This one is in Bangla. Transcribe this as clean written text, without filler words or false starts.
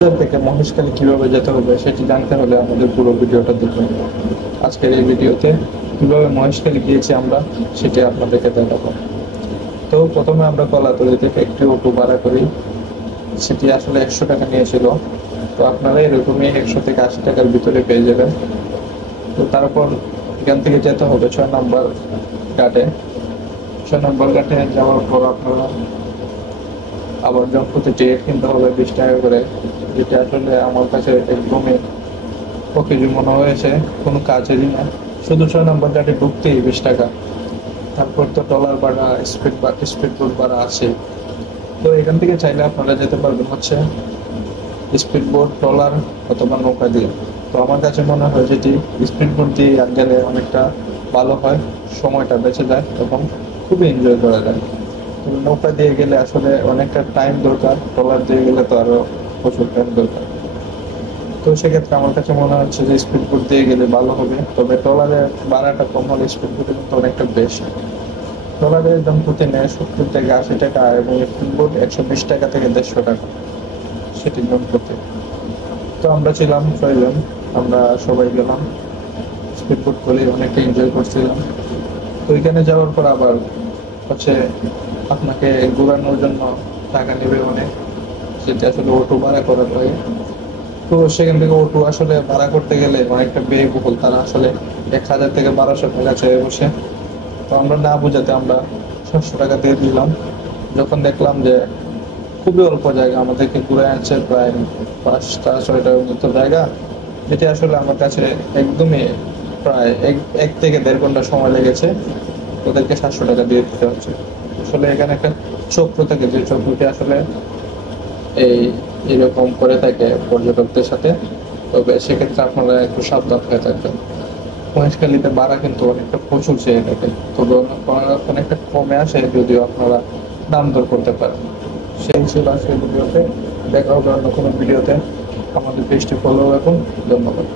থেকে মহেশখালী কিভাবে যেতে হবে সেটি জানতে হলে আমাদের পুরো ভিডিওটা দেখুন। আজকের এই ভিডিওতে কিভাবে মহেশখালী গিয়েছি আমরা সেটি আপনাদেরকে দেখাবো। তো প্রথমে আমরা কলাতলি থেকে একটি অটো ভাড়া করি, সেটি আসলে 100 টাকা নিয়েছিল। তো আপনারা এরকমই 100 থেকে 80 টাকার ভিতরে পেয়ে যাবেন। তো তারপর এখান থেকে যেতে হবে 6 নম্বর ঘাটে। 6 নম্বর ঘাটে যাওয়ার পর আপনারা আবার জনপ্রতি টিকিট কিনতে হবে 20 টাকা করে, যেটা আসলে আমার কাছে একদমই অকেজো মনে হয়েছে, কোনো কাজেরই না। শুধু 6 নম্বর ঘাটে ঢুকতেই 20 টাকা। তারপর তো ট্রলার ভাড়া, স্পিড বোট ভাড়া আছে। তো এখান থেকে চাইলে আপনারা যেতে পারবেন হচ্ছে স্পিড বোট, ট্রলার অথবা নৌকা দিয়ে। তো আমার কাছে মনে হয় যেটি স্পিড বোট দিয়ে গেলে অনেকটা ভালো হয়, সময়টা বেঁচে যায় এবং খুবই এনজয় করা যায়। তবে নৌকা দিয়ে গেলে আসলে অনেকটা টাইম দরকার, ট্রলার দিয়ে গেলে তো আরো প্রচুর টাইম দরকার। তো সেক্ষেত্রে আমার কাছে মনে হচ্ছে যে স্পিড বোট দিয়ে গেলে ভালো হবে, তবে ট্রলারের ভাড়াটা কম হলে স্পিড বোটে কিন্তু অনেকটা বেশি। ট্রলারের দাম প্রতি নেয় 70 থেকে 80 টাকা এবং স্পিড বোট 120 টাকা থেকে 150 টাকা, সেটির দাম প্রতি। তো আমরা ছিলাম 6 জন, আমরা সবাই গেলাম, স্পিড বোট করে অনেকটা এনজয় করছিলাম। তো ওইখানে যাওয়ার পর আবার হচ্ছে আপনাকে ঘোরানোর জন্য টাকা নেবে অনেক, সেটা আসলে অটো ভাড়া করার হয়। তো সেখান থেকে অটো আসলে ভাড়া করতে গেলে অনেকটা ব্যয়বহুল, তারা আসলে 1000 থেকে 1200 টাকা চেয়ে বসে। তো আমরা না বুঝাতে আমরা 700 টাকা দিয়ে দিলাম। যখন দেখলাম যে খুবই অল্প জায়গা আমাদেরকে ঘুরে আনছে, প্রায় 5টা 6টার মতো জায়গা, যেটি আসলে আমার কাছে একদমই প্রায় 1 থেকে 1.5 ঘন্টা সময় লেগেছে, ওদেরকে 700 টাকা দিয়ে দিতে হচ্ছে। আসলে এখানে একটা চক্র থাকে, যে চক্রটি আসলে এই এরকম করে থাকে পর্যটকদের সাথে। তবে সেক্ষেত্রে আপনারা একটু সাবধান হয়ে থাকবেন। মহেশখালীতে ভাড়া কিন্তু অনেকটা প্রচুর চেয়ে থাকে, তবে অনেকটা কমে আসে যদিও আপনারা দাম দর করতে পারেন। সেই ছিল আজকের ভিডিওতে, দেখা হবে অন্য কোনো ভিডিওতে। আমাদের পেজটি ফলো রাখুন। ধন্যবাদ।